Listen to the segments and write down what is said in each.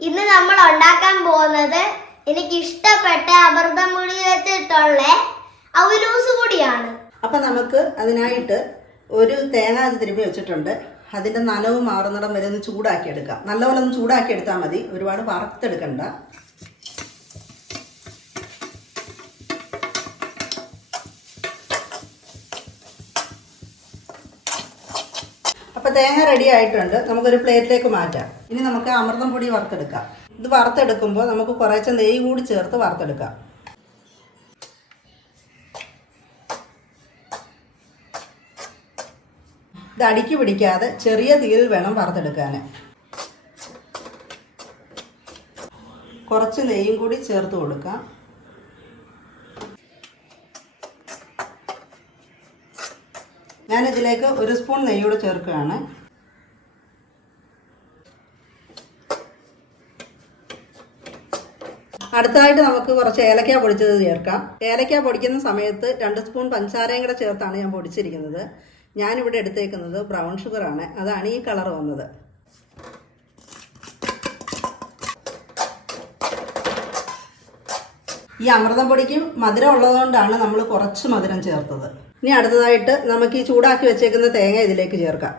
ഇന്ന് നമ്മൾ ഉണ്ടാക്കാൻ പോകുന്നത് എനിക്ക് ഇഷ്ടപ്പെട്ട അമൃതം പൊടി വെച്ചിട്ടുള്ള അവലൂസ് പൊടിയാണ് അപ്പൊ നമുക്ക് അതിനായിട്ട് ഒരു തേങ്ങ അത് തിരുമ്പി വെച്ചിട്ടുണ്ട്. അതിന്റെ നനവ് മാറുന്നിടം വരെ ഒന്ന് ചൂടാക്കി എടുക്കാം നല്ലപോലെ ഒന്ന് ചൂടാക്കി എടുത്താൽ മതി. ഒരുപാട് വറുത്തെടുക്കണ്ട. അപ്പം തേങ്ങ റെഡി ആയിട്ടുണ്ട്. നമുക്കൊരു പ്ലേറ്റിലേക്ക് മാറ്റാം. ഇനി നമുക്ക് അമൃതം പൊടി വറുത്തെടുക്കാം. ഇത് വറുത്തെടുക്കുമ്പോൾ നമുക്ക് കുറേശ്ശെ നെയ്യ് കൂടി ചേർത്ത് വറുത്തെടുക്കാം. ഇത് അടിക്ക് പിടിക്കാതെ ചെറിയ തീയിൽ വേണം വറുത്തെടുക്കാൻ. കുറച്ച് നെയ്യും കൂടി ചേർത്ത് കൊടുക്കാം. ഞാൻ ഇതിലേക്ക് ഒരു സ്പൂൺ നെയ്യൂടെ ചേർക്കുകയാണ്. അടുത്തതായിട്ട് നമുക്ക് കുറച്ച് ഏലക്ക പൊടിച്ചത് ചേർക്കാം. ഏലക്ക പൊടിക്കുന്ന സമയത്ത് രണ്ട് സ്പൂൺ പഞ്ചസാരയും കൂടെ ചേർത്താണ് ഞാൻ പൊടിച്ചിരിക്കുന്നത്. ഞാനിവിടെ എടുത്തേക്കുന്നത് ബ്രൗൺ ഷുഗറാണ്. അതാണ് ഈ കളർ വന്നത്. ഈ അമൃതം പൊടിക്കും മധുരം ഉള്ളതുകൊണ്ടാണ് നമ്മൾ കുറച്ച് മധുരം ചേർത്തത്. ഇനി അടുത്തതായിട്ട് നമുക്ക് ഈ ചൂടാക്കി വെച്ചേക്കുന്ന തേങ്ങ ഇതിലേക്ക് ചേർക്കാം.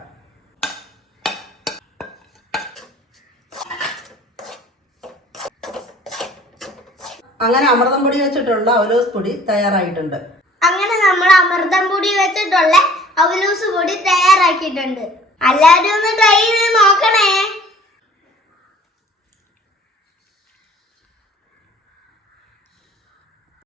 അങ്ങനെ അമൃതം പൊടി വെച്ചിട്ടുള്ള അവലോസ് പൊടി തയ്യാറായിട്ടുണ്ട്. അങ്ങനെ നമ്മൾ അമൃതം പൊടി വെച്ചിട്ടുള്ള അവലൂസ് പൊടി തയ്യാറാക്കിയിട്ടുണ്ട്. എല്ലാവരും ഒന്ന് ട്രൈ ചെയ്ത് നോക്കണേ.